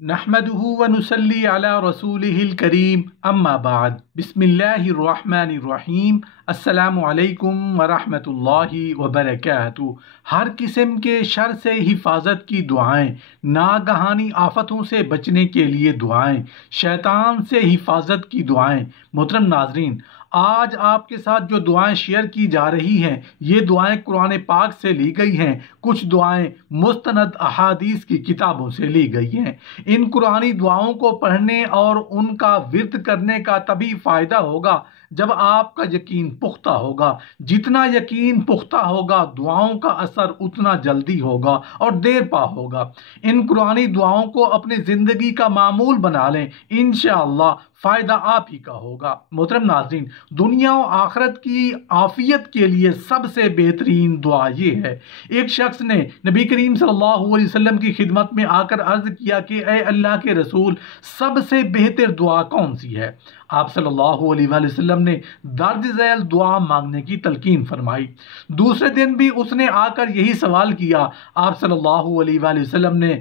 نحمده ونصلي على رسوله الكريم اما بعد بسم اللہ الرحمن الرحیم السلام علیکم ورحمۃ اللہ وبرکاتہ۔ ہر قسم کے شر سے حفاظت کی دعائیں، ناگہانی آفتوں سے بچنے کے لیے دعائیں، شیطان سے حفاظت کی دعائیں۔ محترم ناظرین، آج آپ کے ساتھ جو دعائیں شیئر کی جا رہی ہیں یہ دعائیں قرآن پاک سے لی گئی ہیں، کچھ دعائیں مستند احادیث کی کتابوں سے لی گئی ہیں۔ ان قرآنی دعاؤں کو پڑھنے اور ان کا ورد کرنے کا تبھی فائدہ ہوگا جب آپ کا یقین پختہ ہوگا۔ جتنا یقین پختہ ہوگا دعاؤں کا اثر اتنا جلدی ہوگا اور دیر پا ہوگا۔ ان قرآنی دعاؤں کو اپنی زندگی کا معمول بنا لیں، انشاءاللہ فائدہ آپ ہی کا ہوگا۔ محترم ناظرین، دنیا و آخرت کی عافیت کے لیے سب سے بہترین دعا یہ ہے۔ ایک شخص نے نبی کریم صلی اللہ علیہ وسلم کی خدمت میں آ کر عرض کیا کہ اے اللہ کے رسول، سب سے بہتر دعا کون سی ہے؟ آپ صلی اللہ علیہ وآلہ وسلم نے درج ذیل دعا مانگنے کی تلقین فرمائی۔ دوسرے دن بھی اس نے آ کر یہی سوال کیا، آپ صلی اللہ علیہ وآلہ وسلم نے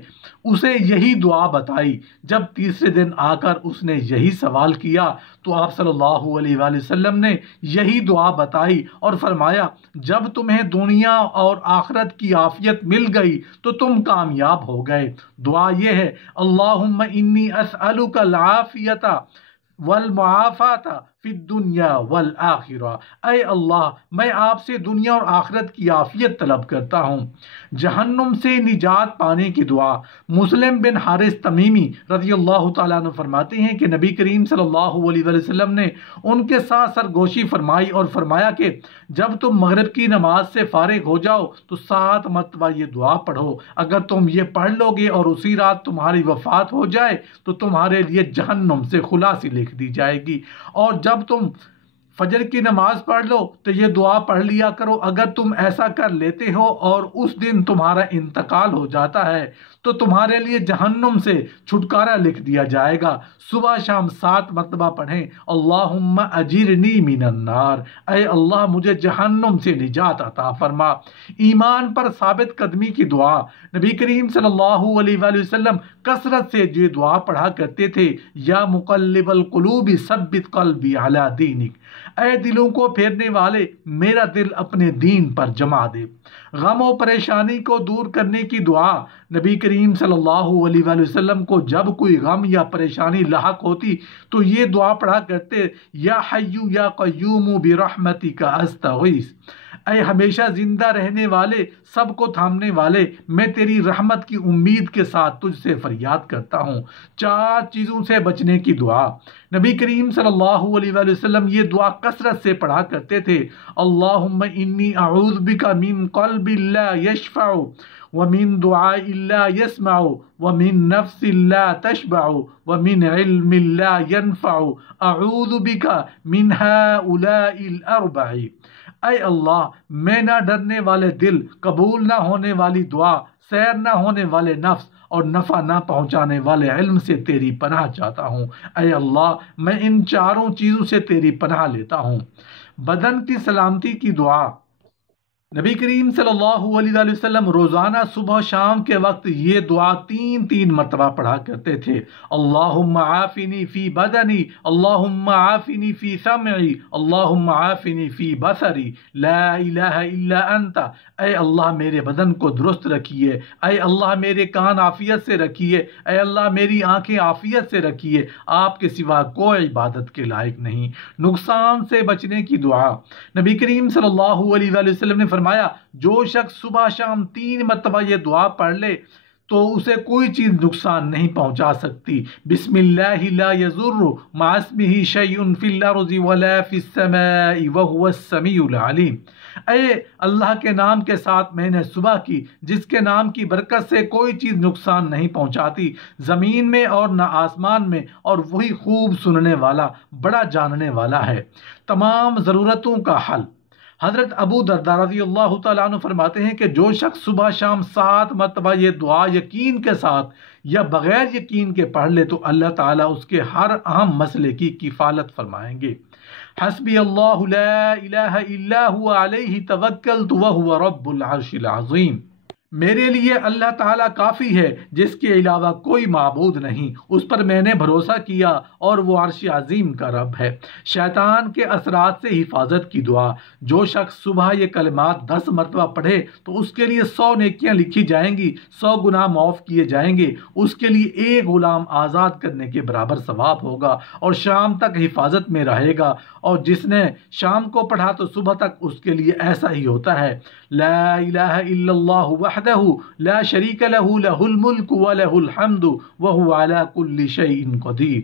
اسے یہی دعا بتائی۔ جب تیسرے دن آ کر اس نے یہی سوال کیا تو آپ صلی اللہ علیہ وآلہ وسلم نے یہی دعا بتائی اور فرمایا، جب تمہیں دنیا اور آخرت کی عافیت مل گئی تو تم کامیاب ہو گئے۔ دعا یہ ہے، اللہم انی اسألک العافیت والمعافات فی الدنیا والآخرہ۔ اے اللہ، میں آپ سے دنیا اور آخرت کی عافیت طلب کرتا ہوں۔ جہنم سے نجات پانے کی دعا۔ مسلم بن حارث تمیمی رضی اللہ تعالیٰ عنہ فرماتے ہیں کہ نبی کریم صلی اللہ علیہ وآلہ وسلم نے ان کے ساتھ سرگوشی فرمائی اور فرمایا کہ جب تم مغرب کی نماز سے فارغ ہو جاؤ تو 7 مرتبہ یہ دعا پڑھو۔ اگر تم یہ پڑھ لو گے اور اسی رات تمہاری وفات ہو جائے تو تمہارے لیے جہنم سے خلاصی لکھ دی جائے گی۔ اور جب تم فجر کی نماز پڑھ لو تو یہ دعا پڑھ لیا کرو۔ اگر تم ایسا کر لیتے ہو اور اس دن تمہارا انتقال ہو جاتا ہے تو تمہارے لیے جہنم سے چھٹکارا لکھ دیا جائے گا۔ صبح شام 7 مرتبہ پڑھیں، اللہم اجرنی من النار، اے اللہ مجھے جہنم سے نجات عطا فرما۔ ایمان پر ثابت قدمی کی دعا۔ نبی کریم صلی اللہ علیہ وآلہ وسلم کثرت سے یہ دعا پڑھا کرتے تھے، یا مقلب القلوب ثبت قلبی علی دینک، اے دلوں کو پھیرنے والے میرا دل اپنے دین پر جما دے۔ غم و پریشانی کو دور کرنے کی دعا۔ نبی کریم صلی اللہ علیہ وآلہ وسلم کو جب کوئی غم یا پریشانی لاحق ہوتی تو یہ دعا پڑھا کرتے، یا حی یا قیوم برحمتک استغیث، اے ہمیشہ زندہ رہنے والے، سب کو تھامنے والے، میں تیری رحمت کی امید کے ساتھ تجھ سے فریاد کرتا ہوں۔ 4 چیزوں سے بچنے کی دعا۔ نبی کریم صلی اللہ علیہ وآلہ وسلم یہ دعا کثرت سے پڑھا کرتے تھے، اللہم انی اعوذ بک من قلب لا یشفع ومن دعاء لا یسمع ومن نفس لا تشبع ومن علم لا ينفع اعوذ بک من هؤلاء الاربع۔ اے اللہ، میں نہ ڈرنے والے دل، قبول نہ ہونے والی دعا، سیر نہ ہونے والے نفس اور نفع نہ پہنچانے والے علم سے تیری پناہ چاہتا ہوں۔ اے اللہ، میں ان 4 چیزوں سے تیری پناہ لیتا ہوں۔ بدن کی سلامتی کی دعا۔ نبی کریم صلی اللہ علیہ وآلہ وسلم روزانہ صبح شام کے وقت یہ دعا 3 مرتبہ پڑھا کرتے تھے، اللہم عافنی فی بدنی، اللہم عافنی فی سمعی، اللہم عافنی فی بصری، لا الہ الا انت، اے اللہ میرے بدن کو درست رکھیے، اے اللہ میرے کان عافیت سے رکھیے، اے اللہ میری آنکھیں عافیت سے رکھیے، آپ کے سوا کوئی عبادت کے لائق نہیں۔ نقصان سے بچنے کی دعا۔ نبی کریم صلی اللہ علیہ وآلہ وسلم نے فرمایا، جو شخص صبح شام 3 مرتبہ یہ دعا پڑھ لے تو اسے کوئی چیز نقصان نہیں پہنچا سکتی۔ بسم اللہ لا یضر مع اسمہ شیء فی الارض ولا فی السماء وہو السمیع العلیم، اے اللہ کے نام کے ساتھ میں نے صبح کی، جس کے نام کی برکت سے کوئی چیز نقصان نہیں پہنچاتی زمین میں اور نہ آسمان میں، اور وہی خوب سننے والا، بڑا جاننے والا ہے۔ تمام ضرورتوں کا حل۔ حضرت ابو درداء رضی اللہ تعالیٰ عنہ فرماتے ہیں کہ جو شخص صبح شام 7 مرتبہ یہ دعا یقین کے ساتھ یا بغیر یقین کے پڑھ لے تو اللہ تعالیٰ اس کے ہر اہم مسئلے کی کفالت فرمائیں گے۔ حسبی اللہ لا الہ الا هو علیہ توکلت وہو رب العرش العظیم۔ میرے لیے اللہ تعالیٰ کافی ہے جس کے علاوہ کوئی معبود نہیں، اس پر میں نے بھروسہ کیا اور وہ عرش عظیم کا رب ہے۔ شیطان کے اثرات سے حفاظت کی دعا۔ جو شخص صبح یہ کلمات 10 مرتبہ پڑھے تو اس کے لیے 100 نیکیاں لکھی جائیں گی، 100 گناہ معاف کیے جائیں گے، اس کے لیے ایک غلام آزاد کرنے کے برابر ثواب ہوگا اور شام تک حفاظت میں رہے گا۔ اور جس نے شام کو پڑھا تو صبح تک اس کے لیے ایسا ہی ہوتا ہے۔ لا الہ الا اللہ وحدہ لا شریک لہ لہ الملک ولہ الحمد وہو علی کل شیء قدیر۔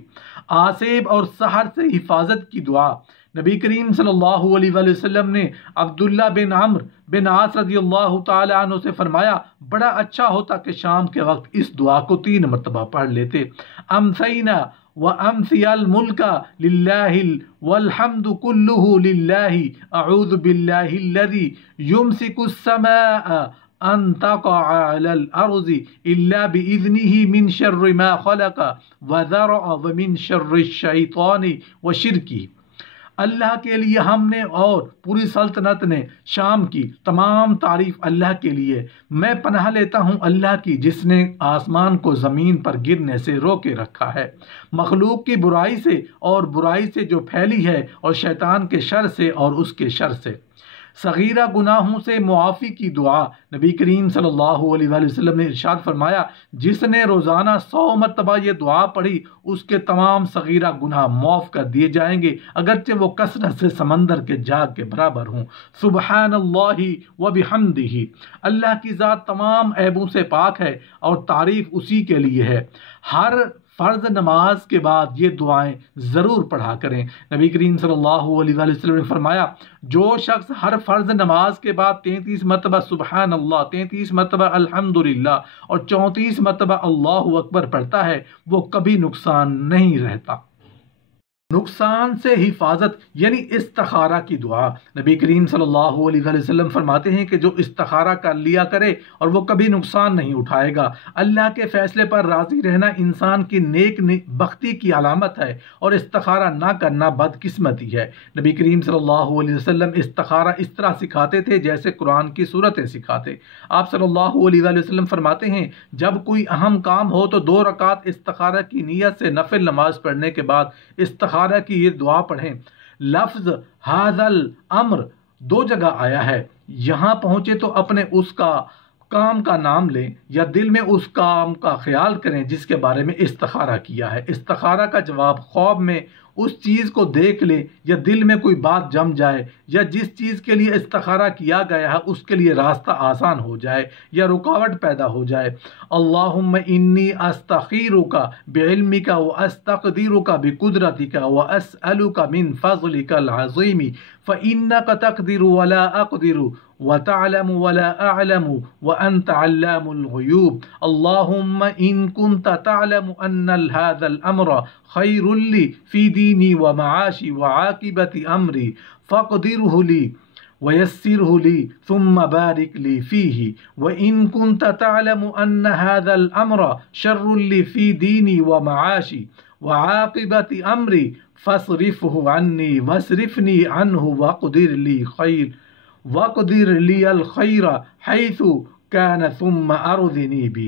آصیب اور سحر سے حفاظت کی دعا۔ نبی کریم صلی اللہ علیہ وآلہ وسلم نے عبداللہ بن عمرو بن عاص رضی اللہ تعالی عنہ سے فرمایا، بڑا اچھا ہوتا کہ شام کے وقت اس دعا کو 3 مرتبہ پڑھ لیتے۔ امسینا وامسی الملک للہ والحمد کلہ للہ اعوذ باللہ الذی یمسک السماء ان تقع علی الارض الا باذنہ من شر ما خلق وذرع ومن شر الشیطان وشرکہ۔ اللہ کے لیے ہم نے اور پوری سلطنت نے شام کی تمام تعریف اللہ کے لیے۔ میں پناہ لیتا ہوں اللہ کی جس نے آسمان کو زمین پر گرنے سے روکے رکھا ہے، مخلوق کی برائی سے اور برائی سے جو پھیلی ہے، اور شیطان کے شر سے اور اس کے شر سے۔ صغیرہ گناہوں سے معافی کی دعا۔ نبی کریم صلی اللہ علیہ وآلہ وسلم نے ارشاد فرمایا، جس نے روزانہ 100 مرتبہ یہ دعا پڑھی اس کے تمام صغیرہ گناہ معاف کر دیے جائیں گے، اگرچہ وہ کثرت سے سمندر کے جاگ کے برابر ہوں۔ سبحان اللہ وبحمدہ۔ اللہ کی ذات تمام عیبوں سے پاک ہے اور تعریف اسی کے لیے ہے۔ ہر فرض نماز کے بعد یہ دعائیں ضرور پڑھا کریں۔ نبی کریم صلی اللہ علیہ وآلہ وسلم نے فرمایا، جو شخص ہر فرض نماز کے بعد 33 مرتبہ سبحان اللہ، 33 مرتبہ الحمدللہ اور 34 مرتبہ اللہ اکبر پڑھتا ہے، وہ کبھی نقصان نہیں رہتا۔ نقصان سے حفاظت یعنی استخارہ کی دعا۔ نبی کریم صلی اللہ علیہ وآلہ وسلم فرماتے ہیں کہ جو استخارہ کر لیا کرے اور وہ کبھی نقصان نہیں اٹھائے گا۔ اللہ کے فیصلے پر راضی رہنا انسان کی نیک بختی کی علامت ہے اور استخارہ نہ کرنا بدقسمتی ہے۔ نبی کریم صلی اللہ علیہ وسلم استخارہ اس طرح سکھاتے تھے جیسے قرآن کی صورتیں سکھاتے۔ آپ صلی اللہ علیہ وآلہ وسلم فرماتے ہیں، جب کوئی اہم کام ہو تو 2 رکعت استخارہ کی نیت سے نفل نماز پڑھنے کے بعد استخارہ کی یہ دعا پڑھیں۔ لفظ ھذا الامر 2 جگہ آیا ہے۔ یہاں پہنچے تو اپنے اس کام کا نام لیں یا دل میں اس کام کا خیال کریں جس کے بارے میں استخارہ کیا ہے۔ استخارہ کا جواب خواب میں اس چیز کو دیکھ لے یا دل میں کوئی بات جم جائے یا جس چیز کے لیے استخارہ کیا گیا ہے اس کے لیے راستہ آسان ہو جائے یا رکاوٹ پیدا ہو جائے۔ اللہم انی استخیرک بعلمک واستقدرک بقدرتک واسألک من فضلک العظیم فإنک تقدر ولا اقدر وتعلم ولا اعلم وانت علام الغیوب۔ اللہم ان كنت تعلم ان هذا الامر خیر لی فی دینی ومعاشی وعاقبت امری فاقدره لی ويسره لي ثم بارك لي فيه وإن كنت تعلم أن هذا الأمر شر لي في ديني ومعاشي وعاقبة أمري فاصرفه عني واصرفني عنه واقدر لي الخير حيث كان ثم أرضني بي۔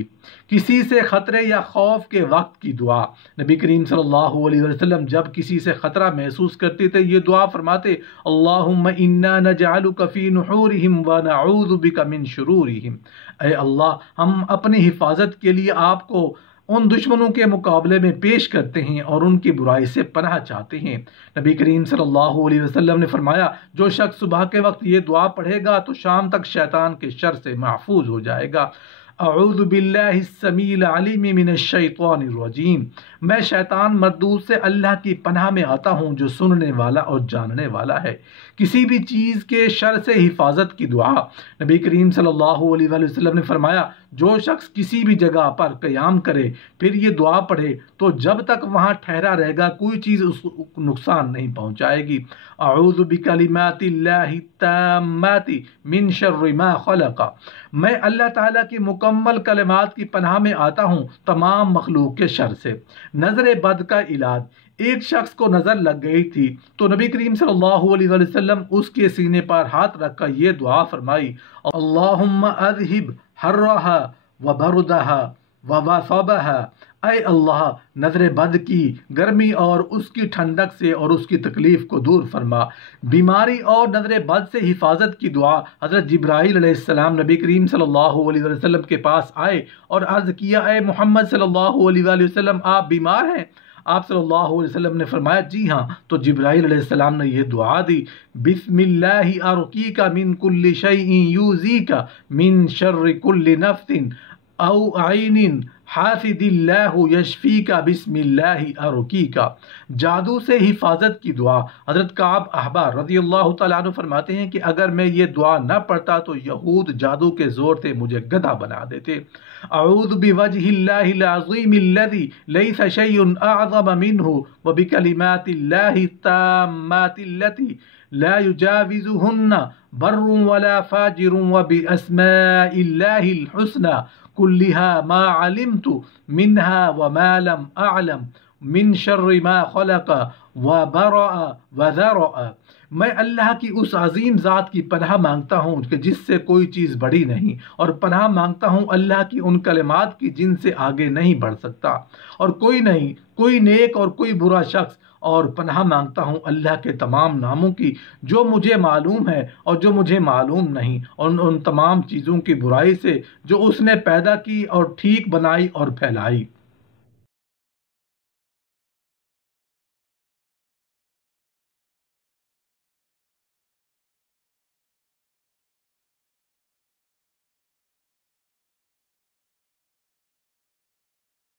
کسی سے خطرے یا خوف کے وقت کی دعا۔ نبی کریم صلی اللہ علیہ وسلم جب کسی سے خطرہ محسوس کرتے تھے یہ دعا فرماتے، اللہم انا نجعلک فی نحورہم ونعوذ بک من شرورہم۔ اے اللہ، ہم اپنی حفاظت کے لیے آپ کو ان دشمنوں کے مقابلے میں پیش کرتے ہیں اور ان کی برائی سے پناہ چاہتے ہیں۔ نبی کریم صلی اللہ علیہ وسلم نے فرمایا، جو شخص صبح کے وقت یہ دعا پڑھے گا تو شام تک شیطان کے شر سے محفوظ ہو جائے گا۔ اعوذ باللہ السمیع العلیم من الشیطان الرجیم۔ میں شیطان مردود سے اللہ کی پناہ میں آتا ہوں جو سننے والا اور جاننے والا ہے۔ کسی بھی چیز کے شر سے حفاظت کی دعا۔ نبی کریم صلی اللہ علیہ وآلہ وسلم نے فرمایا، جو شخص کسی بھی جگہ پر قیام کرے پھر یہ دعا پڑھے تو جب تک وہاں ٹھہرا رہے گا کوئی چیز اس کو نقصان نہیں پہنچائے گی۔ اعوذ بکلمات اللہ التامات من شر ما خلق۔ میں اللہ تعالیٰ کی مکمل کلمات کی پناہ میں آتا ہوں تمام مخلوق کے شر سے۔ نظر بد کا علاج۔ ایک شخص کو نظر لگ گئی تھی تو نبی کریم صلی اللہ علیہ وسلم اس کے سینے پر ہاتھ رکھ کر یہ دعا فرمائی، اللہم اذہب حرہا وبردہا ووصبہا، اے اللہ نظر بد کی گرمی اور اس کی ٹھنڈک سے اور اس کی تکلیف کو دور فرما۔ بیماری اور نظر بد سے حفاظت کی دعا۔ حضرت جبرائیل علیہ السلام نبی کریم صلی اللہ علیہ وسلم کے پاس آئے اور عرض کیا، اے محمد صلی اللہ علیہ وآلہ وسلم آپ بیمار ہیں؟ آپ صلی اللہ علیہ وسلم نے فرمایا جی ہاں۔ تو جبرائیل علیہ السلام نے یہ دعا دی، بسم اللہ ارقیک من کل شیء یوزیک من شر کل نفس او عین حاسد اللہ یشفیک بسم اللہ ارقیک۔ جادو سے حفاظت کی دعا۔ حضرت کعب احبار رضی اللہ تعالیٰ عنہ فرماتے ہیں کہ اگر میں یہ دعا نہ پڑھتا تو یہود جادو کے زور سے مجھے گدھا بنا دیتے۔ اعوذ بوجہ اللہ العظیم الذی لیس شیء اعظم منہ وبکلمات اللہ التامات التی لا یجاوزہن بر ولا فاجر وباسماء اللہ الحسنى كلها ما علمت منها وما لم أعلم من شر ما خلق وبرأ وذرأ۔ میں اللہ کی اس عظیم ذات کی پناہ مانگتا ہوں کہ جس سے کوئی چیز بڑی نہیں، اور پناہ مانگتا ہوں اللہ کی ان کلمات کی جن سے آگے نہیں بڑھ سکتا اور کوئی نہیں، کوئی نیک اور کوئی برا شخص، اور پناہ مانگتا ہوں اللہ کے تمام ناموں کی جو مجھے معلوم ہے اور جو مجھے معلوم نہیں، اور ان تمام چیزوں کی برائی سے جو اس نے پیدا کی اور ٹھیک بنائی اور پھیلائی۔